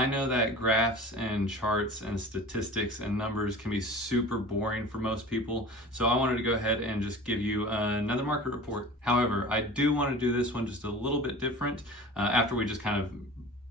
I know that graphs and charts and statistics and numbers can be super boring for most people, so I wanted to go ahead and just give you another market report. However, I do want to do this one just a little bit different after we just kind of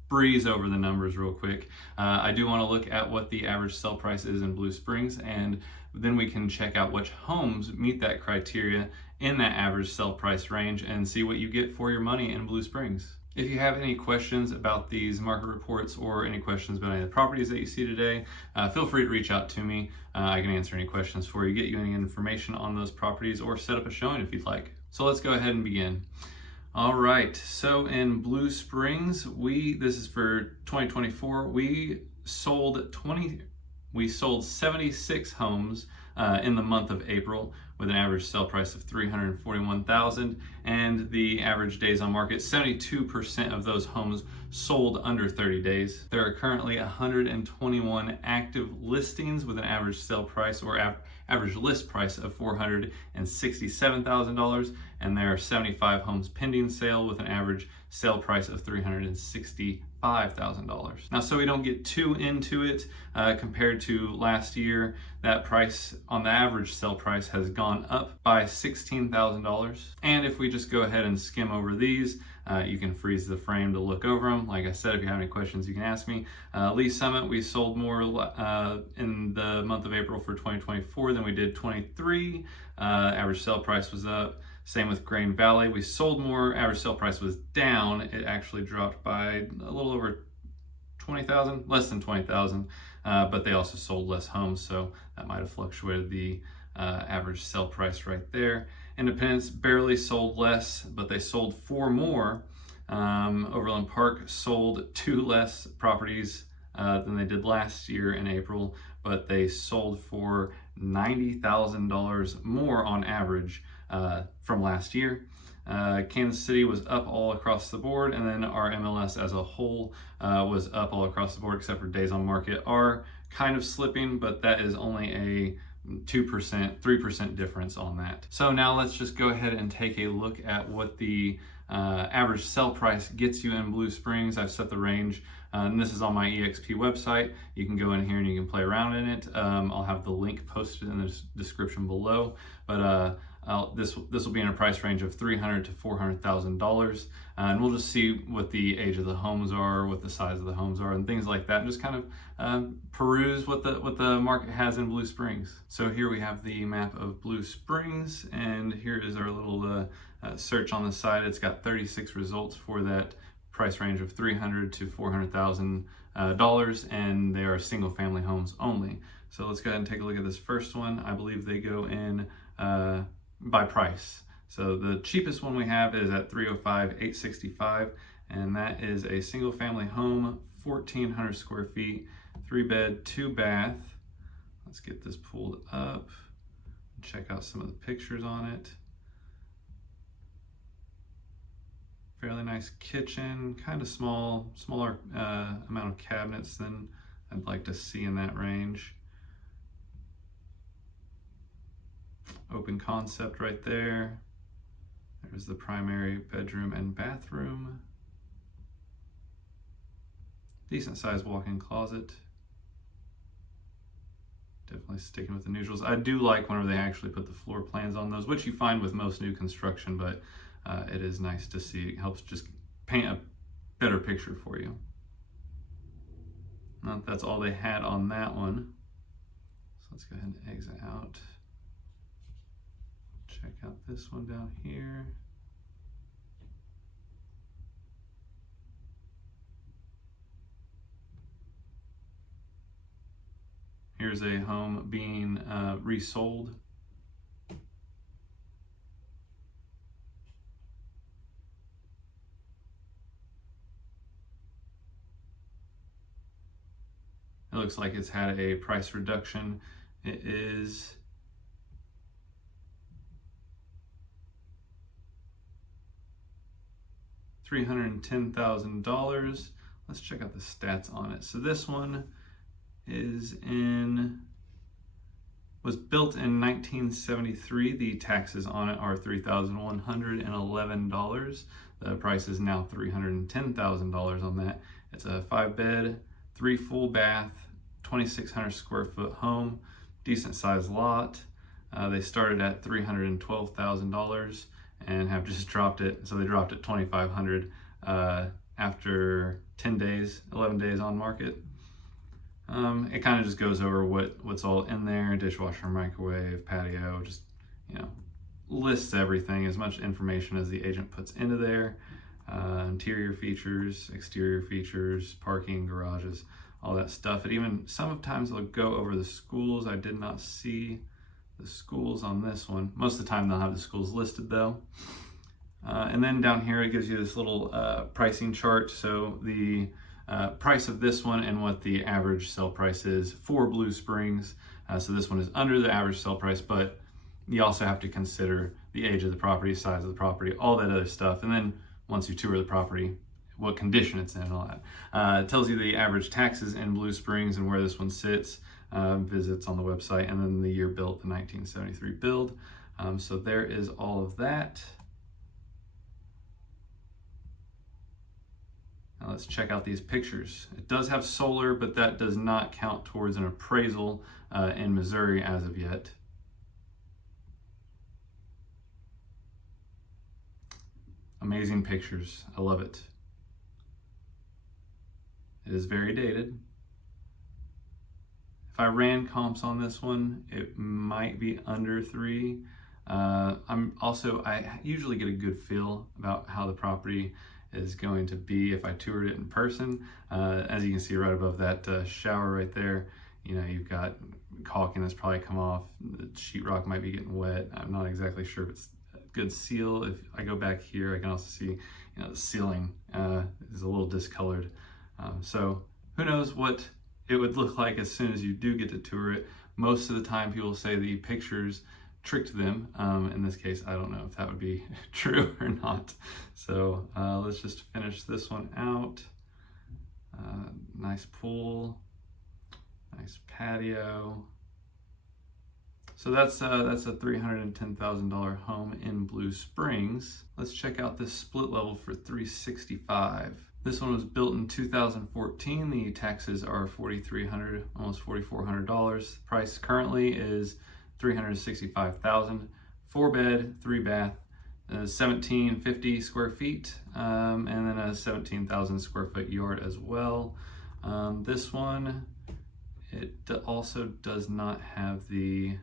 breeze over the numbers real quick. I do want to look at what the average sell price is in Blue Springs, and then we can check out which homes meet that criteria in that average sell price range and see what you get for your money in Blue Springs. If you have any questions about these market reports or any questions about any of the properties that you see today, feel free to reach out to me. I can answer any questions for you, get you any information on those properties, or set up a showing if you'd like. So let's go ahead and begin. All right, so in Blue Springs, this is for 2024, we sold 76 homes in the month of April with an average sale price of $341,000, and the average days on market, 72% of those homes sold under 30 days. There are currently 121 active listings with an average sale price or average list price of $467,000, and there are 75 homes pending sale with an average sale price of $365,000. Now, so we don't get too into it, compared to last year, that price on the average sale price has gone up by $16,000. And if we just go ahead and skim over these, you can freeze the frame to look over them. Like I said, if you have any questions, you can ask me. Lee Summit, we sold more in the month of April for 2024 than we did 23. Average sale price was up. Same with Grain Valley. We sold more, average sale price was down. It actually dropped by a little over 20,000, less than 20,000, but they also sold less homes, so that might have fluctuated the average sale price right there. Independence barely sold less, but they sold 4 more. Overland Park sold 2 less properties than they did last year in April, but they sold for $90,000 more on average from last year. Kansas City was up all across the board, and then our MLS as a whole was up all across the board, except for days on market are kind of slipping, but that is only a 2%, 3% difference on that. So now let's just go ahead and take a look at what the average sell price gets you in Blue Springs. I've set the range, and this is on my EXP website. You can go in here and you can play around in it. I'll have the link posted in the description below, but this will be in a price range of $300,000 to $400,000, and we'll just see what the age of the homes are, what the size of the homes are, and things like that, and just kind of peruse what the market has in Blue Springs. So here we have the map of Blue Springs, and here is our little search on the side. It's got 36 results for that price range of $300,000 to $400,000, and they are single family homes only. So let's go ahead and take a look at this first one. I believe they go in by price. So the cheapest one we have is at $305,865, and that is a single family home, 1,400 square feet, 3 bed, 2 bath. Let's get this pulled up and check out some of the pictures on it. Fairly nice kitchen, kind of smaller amount of cabinets than I'd like to see in that range. Open concept right there. There's the primary bedroom and bathroom. Decent sized walk-in closet. Definitely sticking with the neutrals. I do like whenever they actually put the floor plans on those, which you find with most new construction, but it is nice to see. It helps just paint a better picture for you. That's all they had on that one. So let's go ahead and exit out. Check out this one down here. Here's a home being resold. It looks like it's had a price reduction. It is $310,000. Let's check out the stats on it. So this one was built in 1973. The taxes on it are $3,111. The price is now $310,000 on that. It's a 5 bed, 3 full bath, 2,600 square foot home, decent sized lot. They started at $312,000 and have just dropped it. So they dropped it $2,500 after 10 days, 11 days on market. It kind of just goes over what's all in there: dishwasher, microwave, patio, just, lists everything, as much information as the agent puts into there. Interior features, exterior features, parking, garages, all that stuff. It even, sometimes they'll go over the schools. I did not see the schools on this one. Most of the time they'll have the schools listed though. And then down here it gives you this little pricing chart. So the price of this one and what the average sell price is for Blue Springs. So this one is under the average sell price, but you also have to consider the age of the property, size of the property, all that other stuff. And then once you tour the property, what condition it's in and all that. It tells you the average taxes in Blue Springs and where this one sits, visits on the website, and then the year built, the 1973 build. So there is all of that. Now let's check out these pictures. It does have solar, but that does not count towards an appraisal in Missouri as of yet. Amazing pictures. I love it. It is very dated. If I ran comps on this one, it might be under 3. I usually get a good feel about how the property is going to be if I toured it in person. As you can see right above that shower right there, you've got caulking that's probably come off. The sheetrock might be getting wet. I'm not exactly sure if it's good seal. If I go back here, I can also see, the ceiling is a little discolored. So who knows what it would look like as soon as you do get to tour it. Most of the time people say the pictures tricked them. In this case, I don't know if that would be true or not. So let's just finish this one out. Nice pool, nice patio. So that's a $310,000 home in Blue Springs. Let's check out this split level for $365,000. This one was built in 2014. The taxes are $4,300, almost $4,400. The price currently is $365,000. 4-bed, 3-bath, 1,750 square feet, and then a 17,000 square foot yard as well. This one, it also does not have the,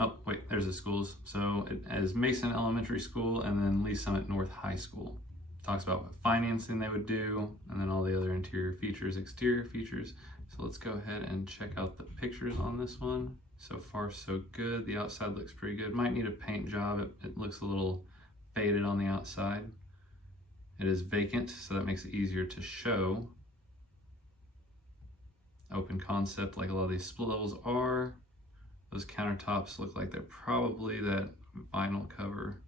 oh wait, there's the schools. So it has Mason Elementary School and then Lee Summit North High School. Talks about what financing they would do, and then all the other interior features, exterior features. So let's go ahead and check out the pictures on this one. So far so good. The outside looks pretty good. Might need a paint job. It looks a little faded on the outside. It is vacant, so that makes it easier to show. Open concept like a lot of these split levels are. Those countertops look like they're probably that vinyl cover.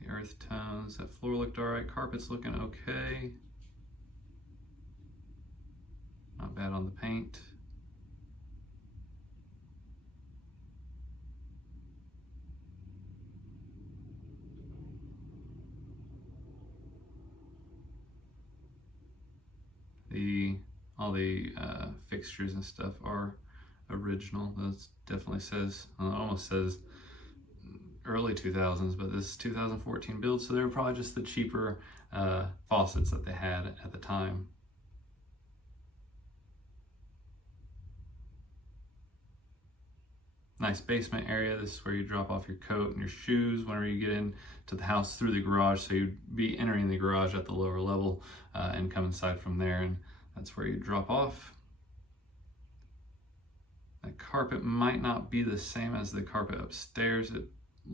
The earth tones, that floor looked all right. Carpet's looking okay. Not bad on the paint. All the fixtures and stuff are original. That definitely says, almost says early 2000s, but this is 2014 build, so they were probably just the cheaper faucets that they had at the time. Nice basement area. This is where you drop off your coat and your shoes whenever you get into the house through the garage. So you'd be entering the garage at the lower level and come inside from there, and that's where you drop off. That carpet might not be the same as the carpet upstairs. It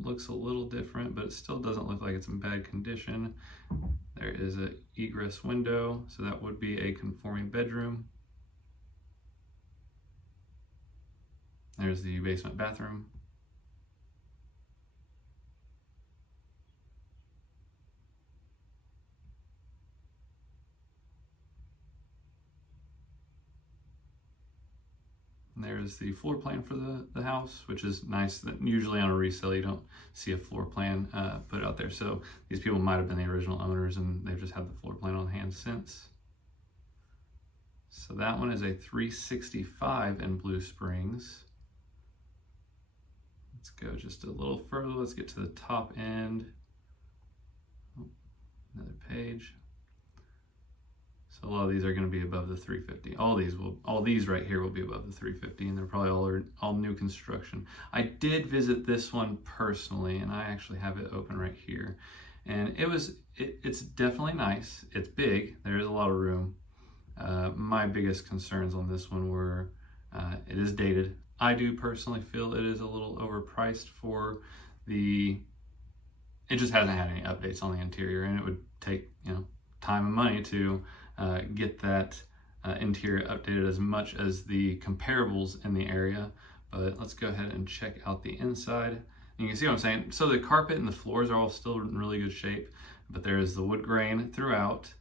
looks a little different, but it still doesn't look like it's in bad condition. There is an egress window, so that would be a conforming bedroom. There's the basement bathroom. And there's the floor plan for the house, which is nice. That usually on a resale you don't see a floor plan put out there. So these people might have been the original owners and they've just had the floor plan on hand since. So that one is a 365 in Blue Springs. Let's go just a little further. Let's get to the top end. Oh, another page. So a lot of these are going to be above the 350. All these right here will be above the 350, and they're probably all new construction. I did visit this one personally, and I actually have it open right here. And it's definitely nice. It's big. There is a lot of room. My biggest concerns on this one were it is dated. I do personally feel it is a little overpriced for it just hasn't had any updates on the interior, and it would take time and money to get that interior updated as much as the comparables in the area. But let's go ahead and check out the inside. You can see what I'm saying. So the carpet and the floors are all still in really good shape, but there is the wood grain throughout.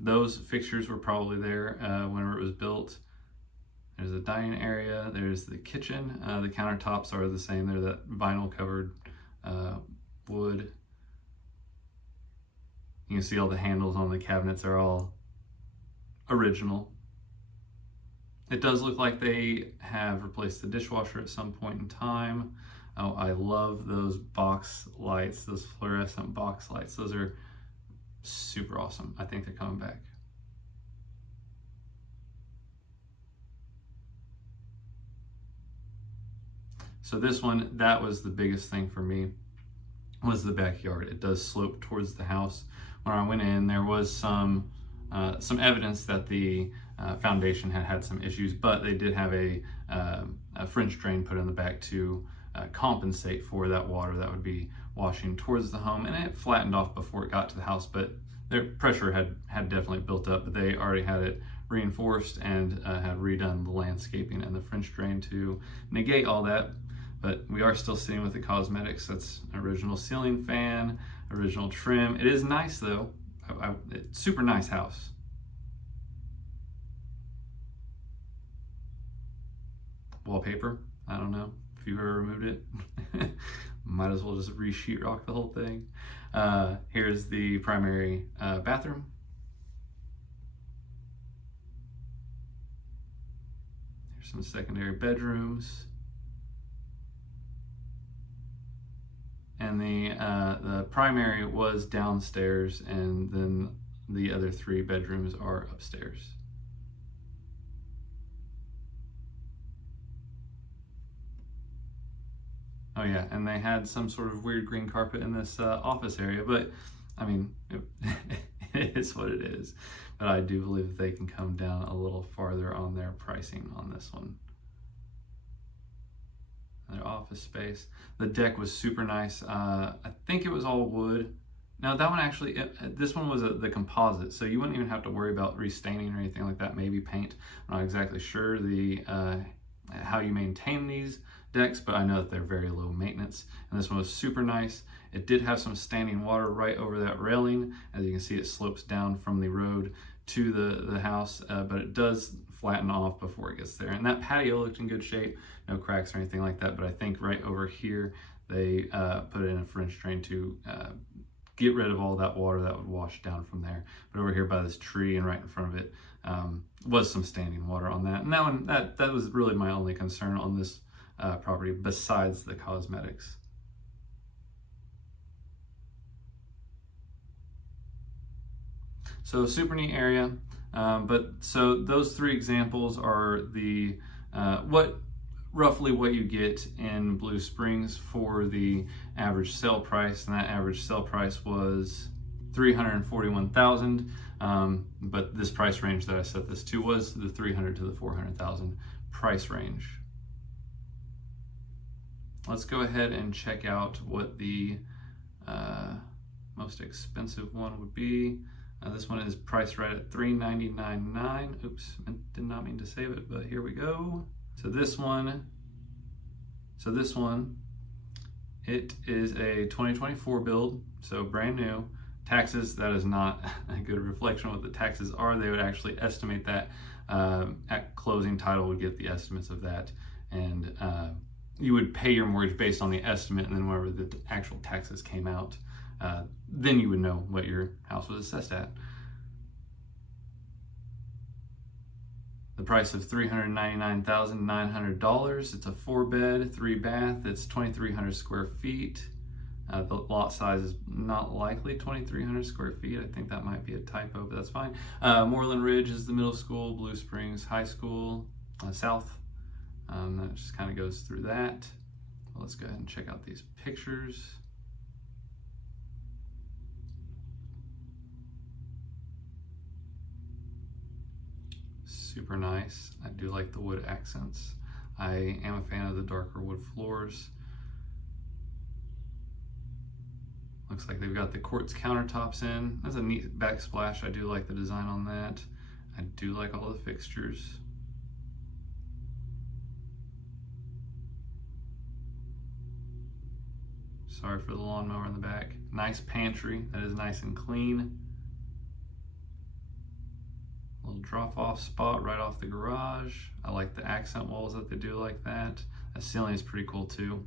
Those fixtures were probably there whenever it was built. There's a dining area, there's the kitchen. The countertops are the same. They're that vinyl covered wood. You can see all the handles on the cabinets are all original. It does look like they have replaced the dishwasher at some point in time. Oh, I love those box lights, those fluorescent box lights. Those are super awesome. I think they're coming back. So this one, that was the biggest thing for me, was the backyard. It does slope towards the house. When I went in, there was some evidence that the foundation had some issues, but they did have a French drain put in the back to compensate for that water that would be washing towards the home, and it flattened off before it got to the house, but their pressure had definitely built up. But they already had it reinforced and had redone the landscaping and the French drain to negate all that. But we are still sitting with the cosmetics. That's original ceiling fan, original trim. It is nice though. It's super nice house. Wallpaper, I don't know if you've ever removed it. Might as well just re-sheetrock the whole thing. Here's the primary bathroom. Here's some secondary bedrooms. And the primary was downstairs, and then the other 3 bedrooms are upstairs. Oh yeah, and they had some sort of weird green carpet in this office area, but I mean, it is what it is. But I do believe that they can come down a little farther on their pricing on this one. Their office space. The deck was super nice. I think it was all wood. Now that one actually, this one was the composite, so you wouldn't even have to worry about restaining or anything like that. Maybe paint. I'm not exactly sure how you maintain these decks, but I know that they're very low maintenance. And this one was super nice. It did have some standing water right over that railing. As you can see, it slopes down from the road to the house, but it does flatten off before it gets there. And that patio looked in good shape, no cracks or anything like that, but I think right over here they put in a French drain to get rid of all that water that would wash down from there. But over here by this tree and right in front of it was some standing water on that. And that one, that was really my only concern on this property besides the cosmetics. So super neat area. But so those 3 examples are the roughly what you get in Blue Springs for the average sale price, and that average sale price was $341,000. But this price range that I set this to was the $300,000 to the $400,000 price range. Let's go ahead and check out what the most expensive one would be. This one is priced right at $399.9. Oops, I did not mean to save it, but here we go. So this one, it is a 2024 build, so brand new, taxes. That is not a good reflection of what the taxes are. They would actually estimate that at closing. Title would get the estimates of that, and you would pay your mortgage based on the estimate, and then whenever the actual taxes came out, then you would know what your house was assessed at. The price of $399,900. It's a 4-bed, 3-bath. It's 2,300 square feet. The lot size is not likely 2,300 square feet. I think that might be a typo, but that's fine. Moreland Ridge is the middle school. Blue Springs High School, south. That just kind of goes through that. Well, let's go ahead and check out these pictures. Super nice. I do like the wood accents. I am a fan of the darker wood floors. Looks like they've got the quartz countertops in. That's a neat backsplash. I do like the design on that. I do like all the fixtures. Sorry for the lawnmower in the back. Nice pantry. That is nice and clean. Little drop-off spot right off the garage. I like the accent walls that they do like that. That ceiling is pretty cool too.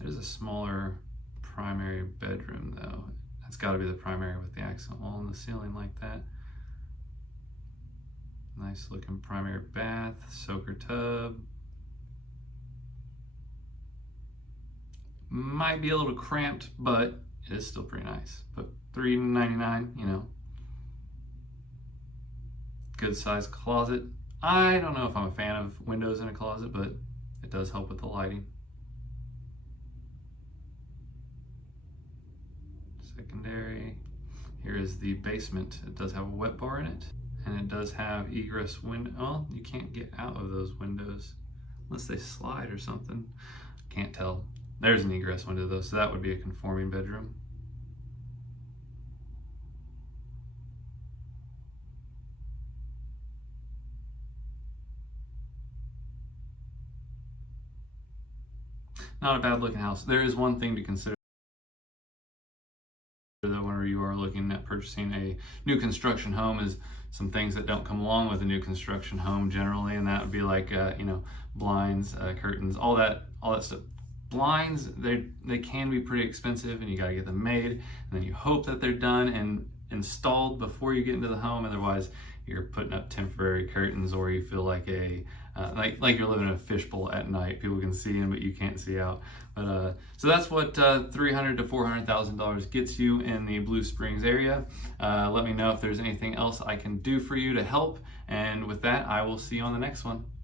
There's a smaller primary bedroom though. That's got to be the primary with the accent wall and the ceiling like that. Nice looking primary bath, soaker tub. Might be a little cramped, but it is still pretty nice. But $399, you know. Good sized closet. I don't know if I'm a fan of windows in a closet, but it does help with the lighting. Secondary. Here is the basement. It does have a wet bar in it, and it does have egress window. Oh, you can't get out of those windows unless they slide or something. Can't tell. There's an egress window though, so that would be a conforming bedroom. Not a bad looking house. There is one thing to consider though whenever you are looking at purchasing a new construction home, is some things that don't come along with a new construction home generally, and that would be like you know, blinds, curtains, all that stuff. Blinds, they can be pretty expensive, and you got to get them made, and then you hope that they're done and installed before you get into the home. Otherwise you're putting up temporary curtains, or you feel like a like you're living in a fishbowl at night. People can see in, but you can't see out. But so that's what $300,000 to $400,000 gets you in the Blue Springs area. Let me know if there's anything else I can do for you to help, and with that, I will see you on the next one.